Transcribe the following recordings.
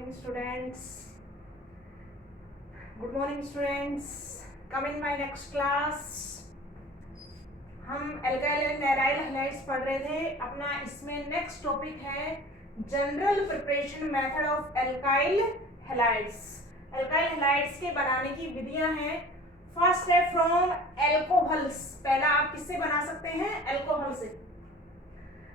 morning students. Good morning students. Come in my next class. हम alkyl and aryl halides पढ़ रहे थे. अपना इसमें नेक्स्ट टॉपिक है general preparation method of alkyl halides. Alkyl halides के बनाने की विधियां हैं. फर्स्ट है फ्रॉम एल्कोहल्स. पहला आप किससे बना सकते हैं? एल्कोहल से.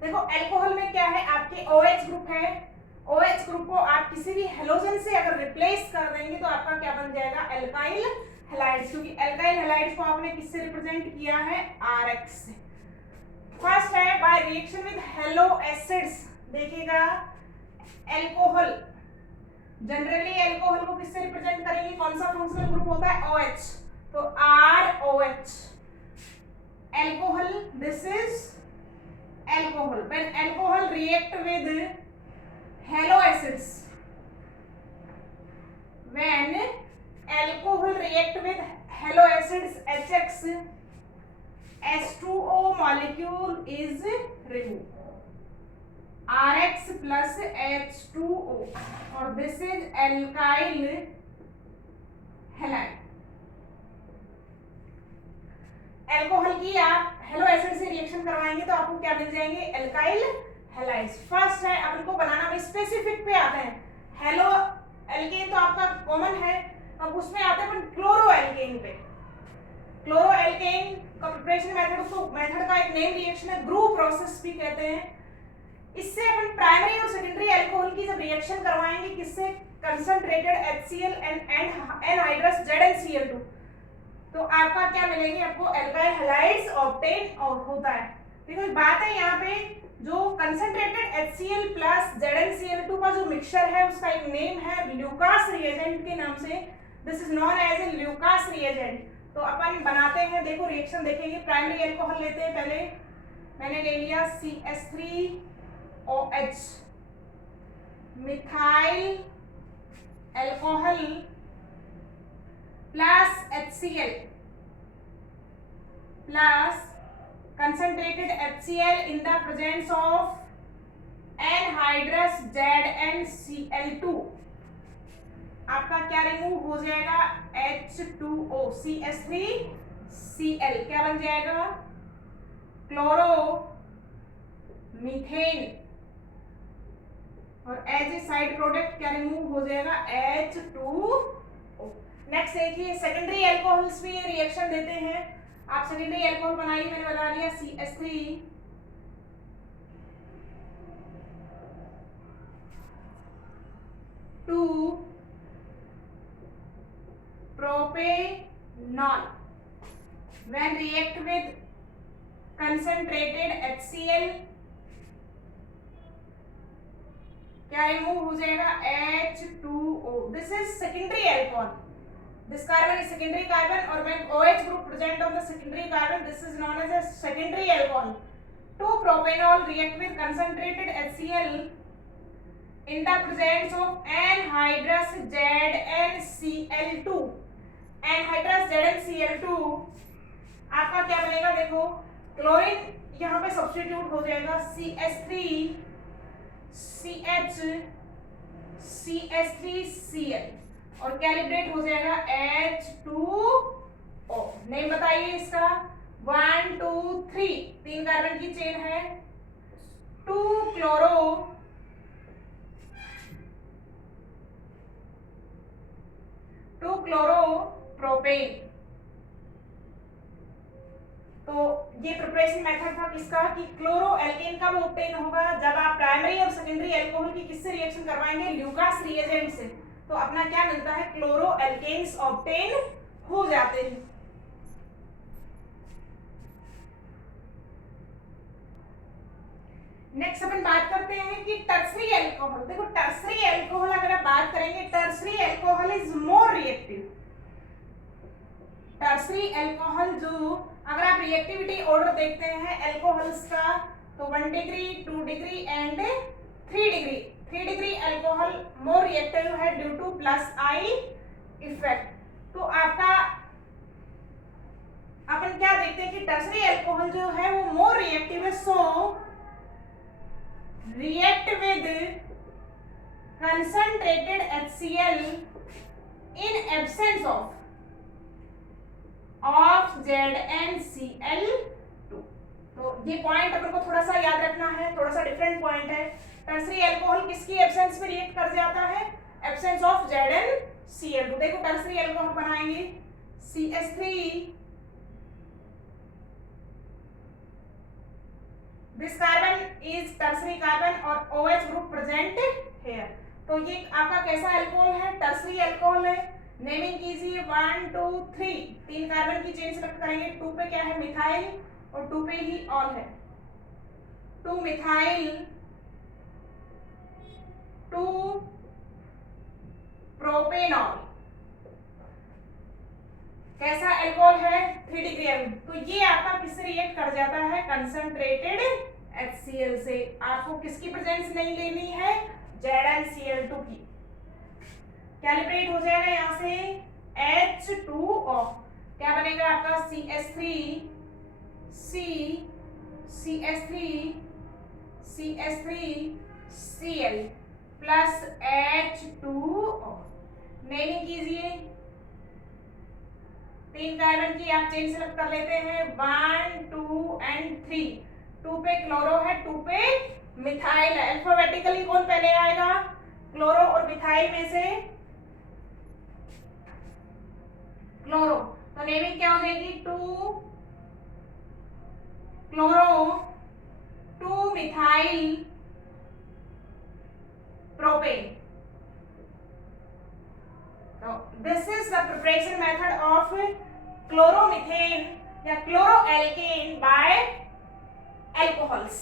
देखो एल्कोहल में क्या है, आपके OH ग्रुप है. OH ग्रुप को आप किसी भी हेलोजन से अगर रिप्लेस कर देंगे तो आपका क्या बन जाएगा? Alkyl halides. क्योंकि एल्काइल हैलाइड्स को आपने किससे रिप्रेजेंट किया है? RH से. फर्स्ट है by reaction with hello acids. देखिएगा एल्कोहल, जनरली एल्कोहल को किससे रिप्रेजेंट करेंगे? कौन सा फंक्शनल ग्रुप होता है? OH. तो ROH. Alcohol, this is alcohol. When alcohol react with haloacids, when alcohol react with haloacids HX, H2O molecule is removed. RH plus H2O, और this is alkyl halide. Alcohol की आप hello acid से reaction करवाएंगे तो आपको क्या मिल जाएंगे? Alkyl halides. First है, अब इनको बनाना में स्पेसिफिक पे आते हैं. हेलो एल्केन तो आपका कॉमन है, अब उसमें आते हैं अपन क्लोरो एल्केन पे. क्लोरो एल्केन का प्रिपरेशन मेथड, उसको मेथड का एक नेम रिएक्शन है, ग्रुप प्रोसेस भी कहते हैं. इससे अपन प्राइमरी और सेकेंडरी एल्कोहल की जब रिएक्शन करवाएंगे किससे? Concentrated HCl and anhydrous ZnCl2, तो आपका क्या मिलेंगे? आपको एल्काइल हैलाइड्स ऑब्टेन और होता है. देखो बात है यहाँ पे, जो कंसंट्रेटेड HCl प्लस ZnCl2 का जो मिक्सचर है उसका एक नेम है ल्यूकास रिएजेंट के नाम से. This is known as a Lucas reagent. तो अपन बनाते हैं, देखो रिएक्शन देखेंगे. प्राइमरी एल्कोहल लेते हैं. पहले मैंने ले लिया CH3OH, methyl alcohol plus HCl plus concentrated HCl in the presence of anhydrous ZnCl2, आपका क्या रिमूव हो जाएगा? H2O, CH3Cl क्या बन जाएगा? क्लोरो मीथेन, और एज ए साइड प्रोडक्ट क्या रिमूव हो जाएगा? H2O. नेक्स्ट देखिए सेकेंडरी एल्कोहल्स भी रिएक्शन देते हैं. आप सेकेंडरी एल्कोहल बनाइए. मैंने बना लिया CH3 2 propanol. When react with concentrated HCl क्या रिमूव हो जाएगा? H2O. This is secondary alcohol. This carbon is secondary carbon, or when OH group present on the secondary carbon, this is known as a secondary alcohol. 2-propanol react with concentrated HCl in the presence of anhydrous ZnCl2. Anhydrous ZnCl2 आपका क्या बनेगा? देखो chlorine यहाँ पे substitute हो जाएगा CH3CH3Cl, और calibrate हो जाएगा H2O. नेम बताइए इसका. 1 2 3, 3 कार्बन की चेन है. 2 क्लोरो प्रोपेन. तो ये प्रिपरेशन मेथड था किसका? कि क्लोरो एल्केन कब ऑब्टेन होगा? जब आप प्राइमरी और सेकेंडरी एल्कोहल की किससे रिएक्शन करवाएंगे? ल्यूकास रिएजेंट से. तो अपना क्या मिलता है? क्लोरो एल्केन्स ऑब्टेन हो जाते हैं. नेक्स्ट अपन बात करते हैं कि टर्सरी एल्कोहल. देखो टर्सरी एल्कोहल अगर आप बात करेंगे, tertiary alcohol is more reactive. Tertiary alcohol जो, अगर आप रिएक्टिविटी ऑर्डर देखते हैं एल्कोहल्स का, तो 1 degree 2 degree and 3 degree. 3 degree alcohol more reactive है ड्यू टू +I इफेक्ट. तो आपका अपन क्या देखते हैं कि टर्सरी एल्कोहल जो है वो मोर रिएक्टिव है. So react with concentrated HCl in absence of ZnCl2। तो ये पॉइंट अपन को थोड़ा सा याद रखना है, थोड़ा सा डिफरेंट पॉइंट है। टर्सरी अल्कोहल किसकी एब्सेंस में रिएक्ट कर जाता है? Absence of ZnCl2। देखो टर्सरी अल्कोहल बनाएंगे CH3, this carbon is tertiary carbon और OH ग्रुप प्रेजेंट हेयर। तो ये आपका कैसा अल्कोहल है? टर्सरी अल्कोहल है। नेमिंग कीजिए 1 2 3, 3 कार्बन की चेन सेलेक्ट करेंगे। 2 पे क्या है? मिथाइल, और 2 पे ही ऑल है। 2 मिथाइल, 2 प्रोपेनॉल। कैसा अल्कोहल है? 3 डिग्री एम। तो ये आपका किससे रिएक्ट कर जाता है? कंसंट्रेटेड HCl से। आपको किसकी प्रेजेंस नहीं लेनी है? ZnCl2 की। कैलिब्रेट हो जाएगा यहाँ से H2O। क्या बनेगा आपका? CH3 Cl plus H2O। Naming कीजिए। 3 कार्बन की आप चेन सेलेक्ट कर लेते हैं 1 2 एंड 3। 2 पे क्लोरो है, 2 पे मिथाइल है। अल्फाबेटिकली कौन पहले आएगा? क्लोरो और मिथाइल में से क्लोरो। तो नेमिंग क्या हो जाएगी? 2 क्लोरो 2 मिथाइल प्रोपेन। तो this is the preparation method of chloromethane या क्लोरोएल्केन बाय अल्कोहल्स।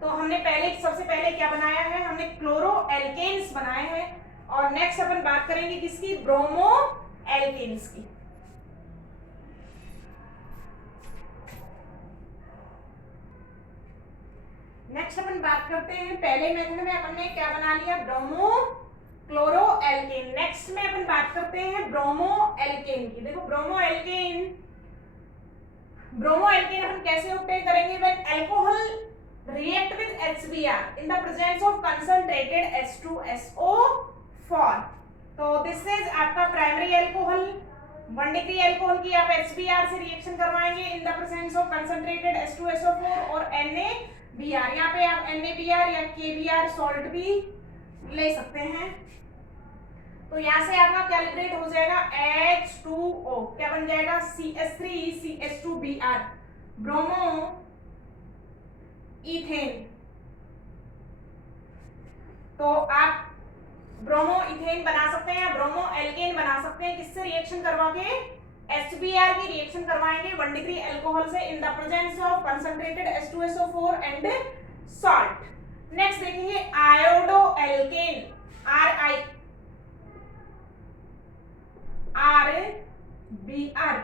तो हमने सबसे पहले क्या बनाया है? हमने क्लोरोएल्केन्स बनाए हैं। और नेक्स्ट अपन बात करेंगे किसकी? ब्रोमोएल्केन्स की। नेक्स्ट अपन बात करते हैं, पहले मेथड में अपन ने क्या बना लिया? ब्रोमो क्लोरोएल्केन। नेक्स्ट में अपन बात करते हैं ब्रोमोएल्केन की। देखो ब्रोमोएल्केन अपन कैसे ऑब्टेन करेंगे? When alcohol react with HBr in the presence of concentrated H2SO4। तो दिस इज आपका प्राइमरी अल्कोहल। 1 डिग्री अल्कोहल की आप HBr से रिएक्शन करवाएंगे in the presence of concentrated H2SO4 और NaBr। यहाँ पे आप NaBr या KBr सॉल्ट भी ले सकते हैं। तो यहाँ से आपका कैलिब्रेट हो जाएगा H2O। क्या बन जाएगा? CH3 CH2Br, bromo ethane. तो आप ब्रोमो इथेन बना सकते हैं, ब्रोमो एल्केन बना सकते हैं। किससे रिएक्शन करवा के? HBr की रिएक्शन करवाएंगे 1 डिग्री अल्कोहल से in the presence of concentrated H2SO4 and salt. Next देखेंगे आयोडो एल्केन, RiBr।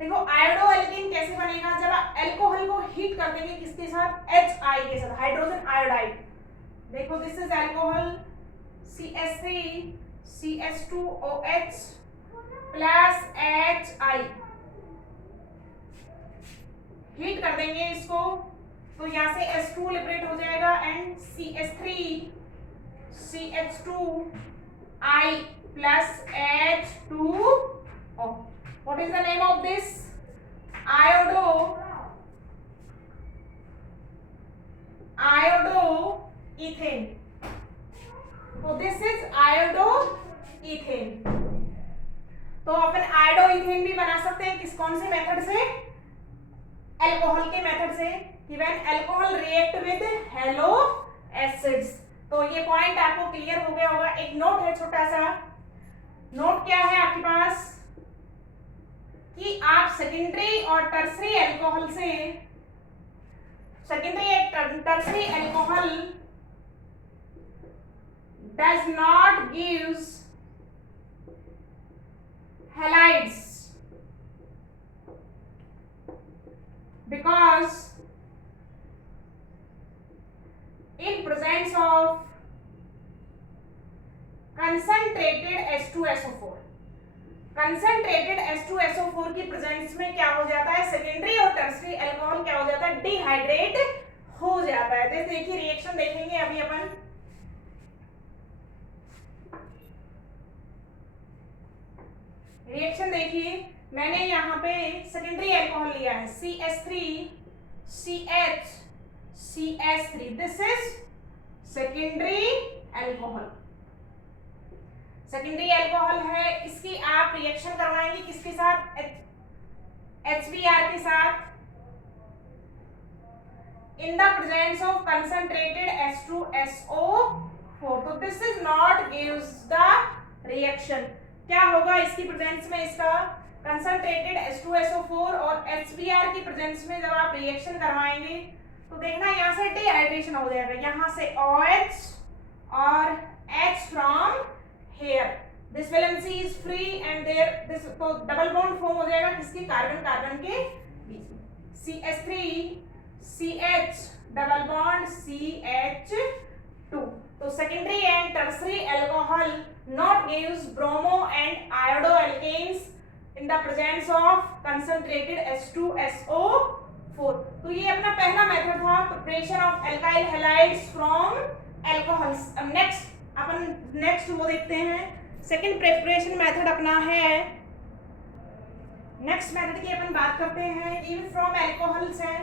देखो आयोडो एल्केन कैसे बनेगा? जब आप अल्कोहल को हीट कर देंगे किसके साथ? HI के साथ, हाइड्रोजन आयोडाइड। देखो this is alcohol CH3 CH2OH plus HI। Heat कर देंगे इसको, तो यहाँ से H2 लिबरेट हो जाएगा and CH3 CH2I plus H2O। What is the name of this? Iodoethane। So this is iodoethane। तो अपन आयोडोइथेन भी बना सकते हैं कौन से मेथड से? अल्कोहल के मेथड से। कि when alcohol react with hello acids. तो ये पॉइंट आपको क्लियर हो गया होगा। एक नोट है छोटा सा। नोट क्या है आपके पास? कि आप सेकेंडरी और टर्सरी अल्कोहल से, tertiary alcohol does not gives halides because in presence of concentrated H2SO4। Concentrated H2SO4 की प्रेजेंस में क्या हो जाता है? सेकेंडरी और टर्सरी अल्कोहल क्या हो जाता है? डिहाइड्रेट हो जाता है। देखिए रिएक्शन देखेंगे अभी अपन। रिएक्शन देखिए, मैंने यहाँ पे सेकेंडरी एल्कोहल लिया है CH3CH3, this is secondary alcohol. Secondary alcohol है, इसकी आप रिएक्शन करवाएंगे किसके साथ? HBr के साथ, in the presence of concentrated H2SO4। तो this is not gives the reaction। क्या होगा इसकी प्रेजेंस में? इसका कंसंट्रेटेड H2SO4 और HBr की प्रेजेंस में जब आप रिएक्शन करवाएंगे तो देखना यहाँ से डिहाइड्रेशन हो जाएगा, यहाँ से OH और H from here, this valency is free and there this, तो डबल बॉन्ड फॉर्म हो जाएगा किसके? कार्बन कार्बन के बीच में, CH3CH डबल बॉन्ड CH2। तो secondary and tertiary alcohol not gives bromo and iodoalkanes in the presence of concentrated H2SO4। तो ये अपना पहला मेथड था, preparation of alkyl halides from alcohols. अब नेक्स्ट वो देखते हैं, सेकंड प्रिपरेशन मेथड अपना है। नेक्स्ट मेथड की अपन बात करते हैं, ये भी फ्रॉम एल्कोहल्स है।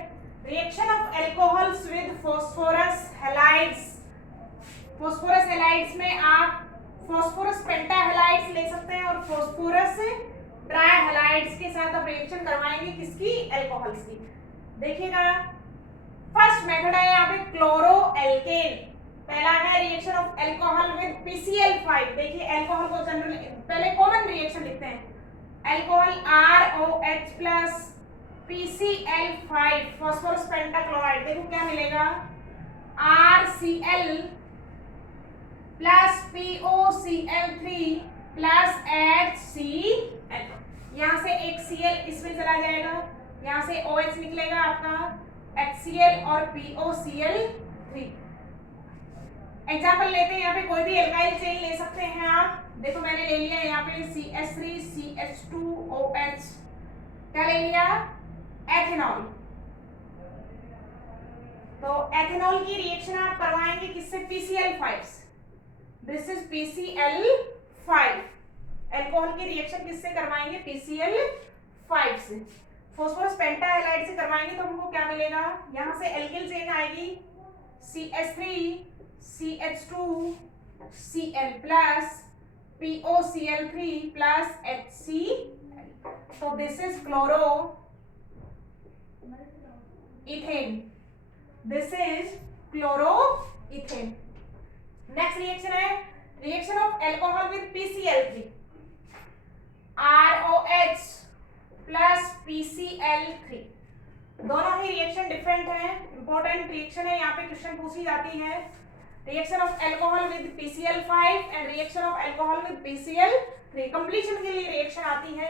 Reaction of alcohols with phosphorus halides. Phosphorus halides में आप फॉस्फोरस पेंटाहैलाइड्स ले सकते हैं और फॉस्फोरस ट्राइहैलाइड्स के साथ आप रिएक्शन करवाएंगे किसकी? एल्कोहल्स की। देखिएगा फर्स्ट मेथड है यहाँ पे क्लोरोएल्केन। पहला है reaction of alcohol with PCl5। देखिए एल्कोहल को जनरल पहले कॉमन रिएक्शन लिखते हैं, alcohol ROH plus PCl5 phosphorus pentachloride. देखो क्या मिलेगा? RCl plus POCl3 plus HCl। यहाँ से एक Cl इसमें चला जाएगा, यहाँ से OH निकलेगा आपका, HCl और POCl3। एग्जाम्पल लेते हैं, यहाँ पे कोई भी एल्काइल चेन ले सकते हैं आप। देखो मैंने ले लिया यहाँ पे CH3CH2OH, क्या ले लिया? एथेनॉल। तो एथेनॉल की रिएक्शन आप करवाएंगे किससे? PCl5 से। This is PCl5। एल्कोहल की रिएक्शन किससे करवाएंगे? PCl5 से। फॉस्फोरस पेंटाहैलाइड से करवाएंगे तो हमको क्या मिलेगा? यहाँ से एल्किल चेन आएगी CH3CH2Cl plus POCl3 plus HCl। तो this is chloro ethane, this is chloro ethane. Next reaction है reaction of alcohol with PCl3, ROH plus PCl3। दोनों ही रिएक्शन डिफरेंट है, इंपॉर्टेंट रिएक्शन है, यहाँ पे क्वेश्चन पूछी जाती है। Reaction of alcohol with PCl5 and reaction of alcohol with PCl3, completion के लिए रिएक्शन आती है।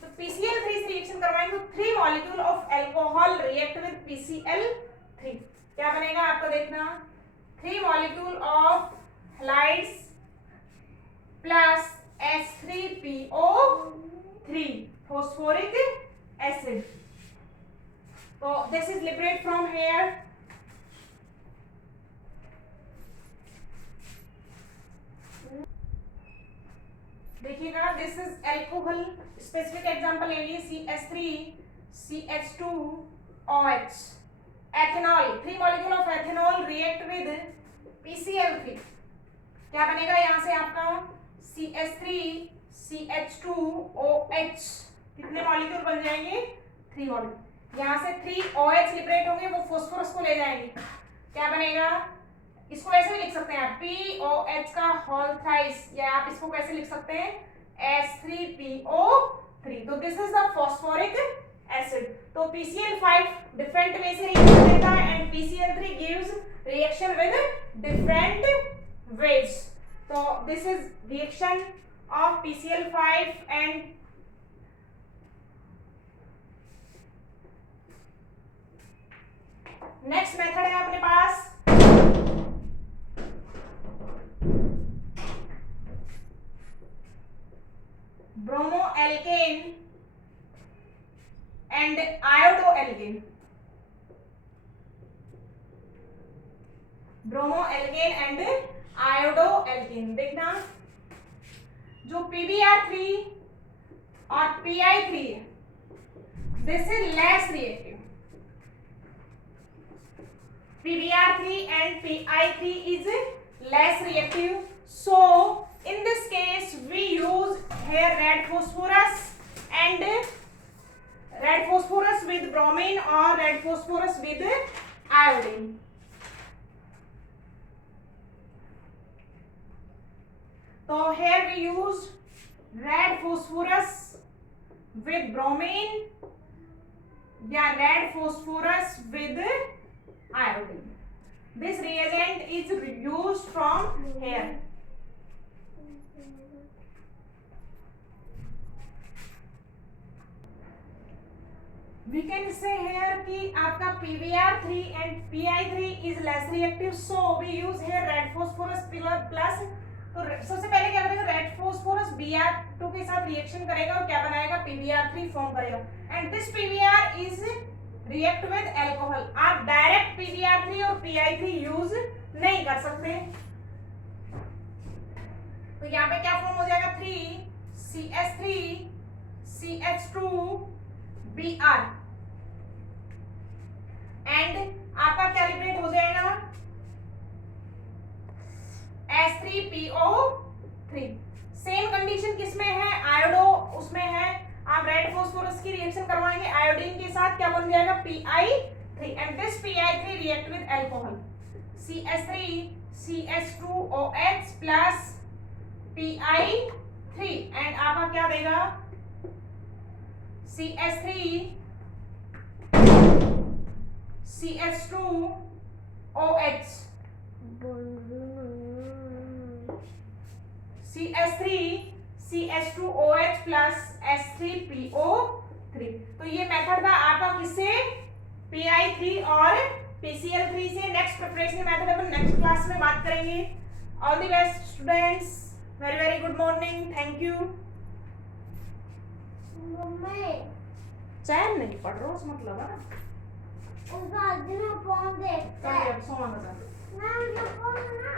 तो PCl3 से रिएक्शन करवाएंगे तो 3 molecule of alcohol react with PCl3। क्या बनेगा आपको देखना, 3 molecule of halides plus H3PO3 phosphoric acid. तो this is liberate from here. देखिएगा this is alcohol, specific example ले लिए CH3CH2OH। Ethanol, 3 molecule of ethanol react with PCl3। क्या बनेगा यहाँ से आपका CH3CH2OH, कितने मॉलिक्यूल बन जाएंगे? 3 मॉलिक्यूल। यहाँ से 3 OH लिबरेट होंगे, वो फास्फोरस को ले जाएंगे, क्या बनेगा? इसको ऐसे भी लिख सकते हैं आप POH का होल थ्राइस, या आप इसको कैसे लिख सकते हैं? H3PO3। तो this is the phosphoric acid. तो PCl5 डिफरेंट वे से रिएक्शन देता है and PCl3 gives reaction with different ways. तो this is reaction of PCl5 and next method है अपने पास bromoalkane and iodoalkane. Bromoalkane and iodo alkane. देखना जो PbR3 और Pi3 है, this is less reactive. PbR3 and Pi3 is less reactive. So in this case we use here red phosphorus and red phosphorus with bromine or red phosphorus with iodine. So here we use red phosphorus with bromine या red phosphorus with iodine. This reagent is used from here. We can say here कि आपका PbR3 and Pi3 is less reactive, so we use here red phosphorus plus. तो सबसे पहले क्या करेगा, red phosphorus Br2 के साथ रिएक्शन करेगा और क्या बनाएगा, PbR3 फॉर्म करेगा। And this PbR is react with alcohol. आप डायरेक्ट PbR3 और Pi3 यूज नहीं कर सकते। तो यहाँ पे क्या फॉर्म हो जाएगा, 3CH3 CH2Br एंड आपका क्या लिबरेट हो जाएगा, H3PO3। सेम कंडीशन किसमें है, आयोडो उसमें है। आप रेड फोस्फोरस की रिएक्शन करवाएंगे आयोडीन के साथ, क्या बन जाएगा, Pi3 and this Pi3 react with alcohol, CH3 CH2OH plus Pi3 and आपका क्या देगा, CH3 CH2OH CH3 CH2OH plus H3PO3। तो ये मेथड था आपका किससे, Pi3 और PCl3 से। नेक्स्ट प्रिपरेशन मेथड अपन नेक्स्ट क्लास में बात करेंगे। All the best students, very very good morning, thank you. चैन नहीं पढ़ रहा उस मतलब है ना, उसका दिन फोन देखता है। चलिए सोना बता मैम ये फोन ना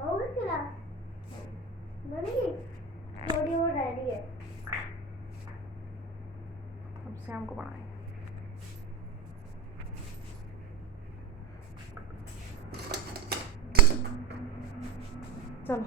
होगी क्लास बड़ी थोड़ी वो रेडी है। अब शाम को पढ़ाएंगे। चलो